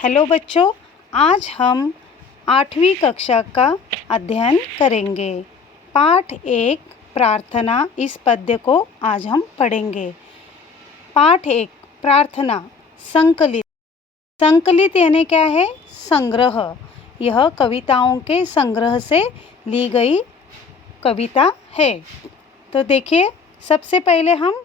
Hello बच्चों, आज हम 8वीं कक्षा का अध्ययन करेंगे। पाठ 1 प्रार्थना, इस पद्य को आज हम पढ़ेंगे। पाठ 1 प्रार्थना संकलित। संकलित यानी क्या है? संग्रह। यह कविताओं के संग्रह से ली गई कविता है। तो देखिए, सबसे पहले हम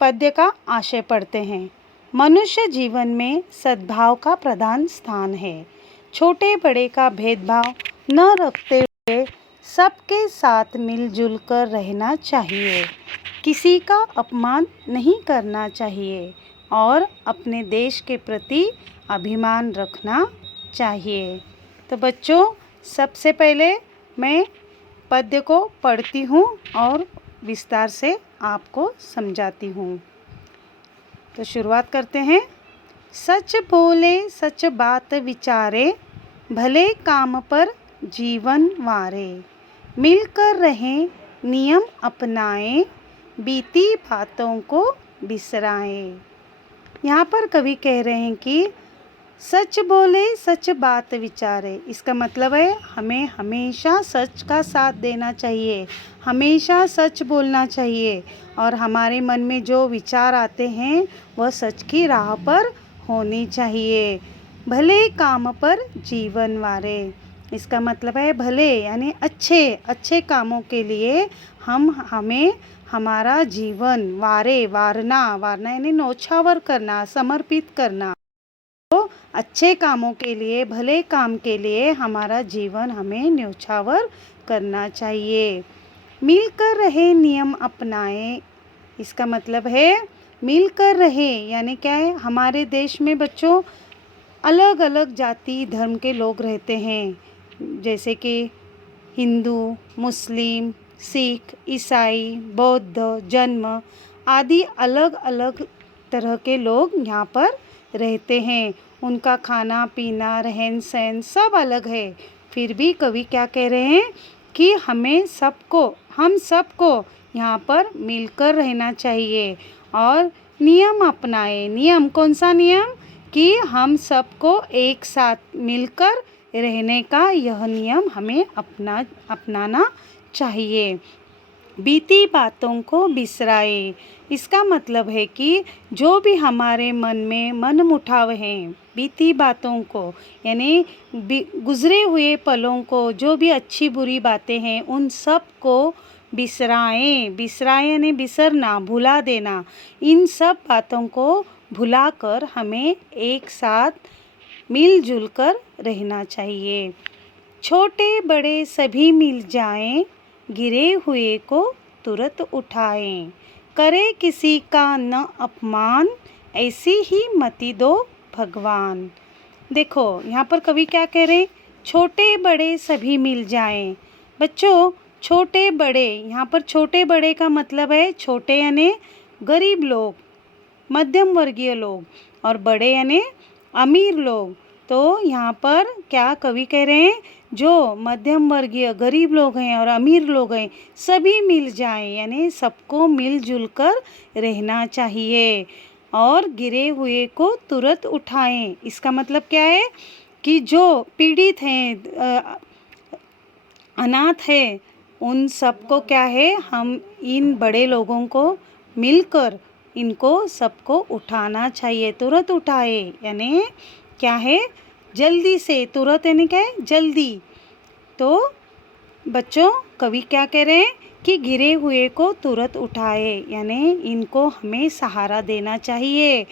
पद्य का आशय पढ़ते हैं। मनुष्य जीवन में सद्भाव का प्रधान स्थान है। छोटे बड़े का भेदभाव न रखते हुए सबके साथ मिलजुल कर रहना चाहिए। किसी का अपमान नहीं करना चाहिए और अपने देश के प्रति अभिमान रखना चाहिए। तो बच्चों, सबसे पहले मैं पद्य को पढ़ती हूँ और विस्तार से आपको समझाती हूँ। तो शुरुआत करते हैं। सच बोले सच बात विचारे, भले काम पर जीवन वारे। मिलकर रहें नियम अपनाएं, बीती बातों को बिसराएं। यहाँ पर कवि कह रहे हैं कि सच बोले सच बात विचारे। इसका मतलब है हमें हमेशा सच का साथ देना चाहिए, हमेशा सच बोलना चाहिए और हमारे मन में जो विचार आते हैं वह सच की राह पर होनी चाहिए। भले काम पर जीवन वारे। इसका मतलब है भले यानी अच्छे कामों के लिए हमें हमारा जीवन वारना यानी न्योछावर करना, समर्पित करना। तो अच्छे कामों के लिए, भले काम के लिए हमारा जीवन हमें न्योछावर करना चाहिए। मिलकर रहे नियम अपनाएं। इसका मतलब है मिलकर रहे यानी क्या है? हमारे देश में बच्चों अलग अलग जाति धर्म के लोग रहते हैं, जैसे कि हिंदू, मुस्लिम, सिख, ईसाई, बौद्ध, जैन आदि अलग अलग तरह के लोग यहाँ पर रहते हैं। उनका खाना पीना, रहन सहन सब अलग है। फिर भी कवि क्या कह रहे हैं कि हम सबको यहाँ पर मिलकर रहना चाहिए और नियम अपनाए। नियम कौन सा नियम? कि हम सबको एक साथ मिलकर रहने का यह नियम हमें अपनाना चाहिए। बीती बातों को बिसराए। इसका मतलब है कि जो भी हमारे मन में मनमुटाव हैं, बीती बातों को यानी गुजरे हुए पलों को, जो भी अच्छी बुरी बातें हैं उन सब को बिसराएं यानी बिसरना, भुला देना। इन सब बातों को भुलाकर हमें एक साथ मिलजुल कर रहना चाहिए। छोटे बड़े सभी मिल जाएं, गिरे हुए को तुरंत उठाएं। करे किसी का न अपमान, ऐसी ही मति दो भगवान। देखो यहाँ पर कवि क्या कह रहे हैं? छोटे बड़े सभी मिल जाएं। बच्चों, छोटे बड़े, यहाँ पर छोटे बड़े का मतलब है छोटे यानी गरीब लोग, मध्यम वर्गीय लोग, और बड़े यानी अमीर लोग। तो यहाँ पर क्या कवि कह रहे हैं? जो मध्यम वर्गीय गरीब लोग हैं और अमीर लोग हैं सभी मिल जाएं यानी सबको मिलजुल कर रहना चाहिए और गिरे हुए को तुरंत उठाएं। इसका मतलब क्या है? कि जो पीड़ित हैं, अनाथ है, उन सबको क्या है, हम इन बड़े लोगों को मिलकर इनको सबको उठाना चाहिए। तुरंत उठाए यानी क्या है? जल्दी से। तुरंत यानी क्या है? जल्दी। तो बच्चों, कवि क्या कह रहे हैं कि गिरे हुए को तुरंत उठाए यानी इनको हमें सहारा देना चाहिए।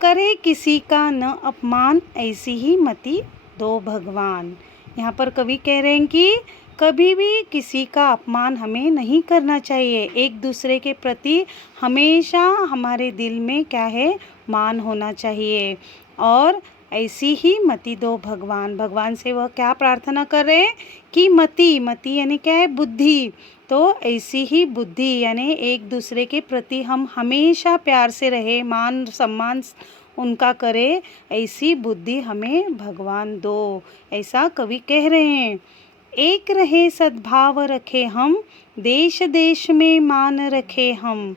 करे किसी का न अपमान, ऐसी ही मति दो भगवान। यहाँ पर कवि कह रहे हैं कि कभी भी किसी का अपमान हमें नहीं करना चाहिए। एक दूसरे के प्रति हमेशा हमारे दिल में क्या है? मान होना चाहिए और ऐसी ही मति दो भगवान। भगवान से वह क्या प्रार्थना कर रहे हैं कि मति यानी क्या है? बुद्धि। तो ऐसी ही बुद्धि यानी एक दूसरे के प्रति हम हमेशा प्यार से रहे, मान सम्मान उनका करे, ऐसी बुद्धि हमें भगवान दो, ऐसा कवि कह रहे हैं। एक रहे सद्भाव रखे हम, देश देश में मान रखे हम।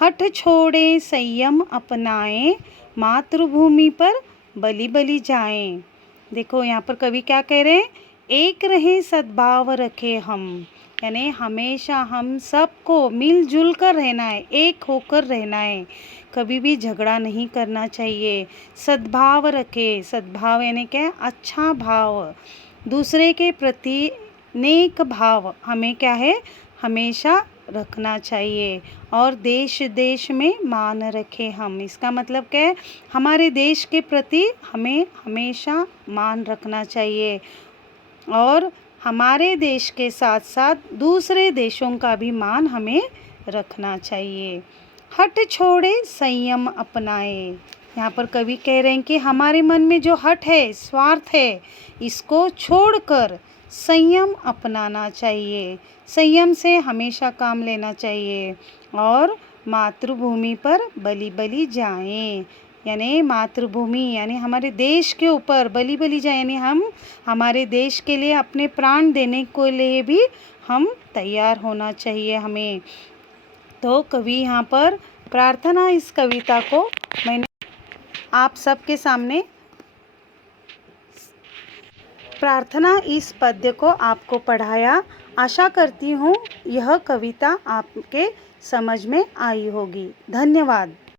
हठ छोड़े संयम अपनाएं, मातृभूमि पर बलि बलि जाएं। देखो यहाँ पर कवि क्या कह रहे हैं, एक रहे सद्भाव रखे हम, यानी हमेशा हम सबको मिलजुल कर रहना है, एक होकर रहना है, कभी भी झगड़ा नहीं करना चाहिए। सद्भाव रखे, सद्भाव यानी क्या है, अच्छा भाव, दूसरे के प्रति नेक भाव हमें क्या है, हमेशा रखना चाहिए। और देश देश में मान रखें हम, इसका मतलब क्या है, हमारे देश के प्रति हमें हमेशा मान रखना चाहिए और हमारे देश के साथ साथ दूसरे देशों का भी मान हमें रखना चाहिए। हठ छोड़े संयम अपनाए, यहाँ पर कवि कह रहे हैं कि हमारे मन में जो हठ है, स्वार्थ है, इसको छोड़कर संयम अपनाना चाहिए। संयम से हमेशा काम लेना चाहिए और मातृभूमि पर बलि बलि जाएं, यानी मातृभूमि यानी हमारे देश के ऊपर बलि बलि जाएं, यानी हम हमारे देश के लिए अपने प्राण देने के लिए भी हम तैयार होना चाहिए हमें। तो कवि यहाँ पर प्रार्थना, इस कविता को मैंने आप सबके सामने, प्रार्थना इस पद्य को आपको पढ़ाया। आशा करती हूँ यह कविता आपके समझ में आई होगी। धन्यवाद।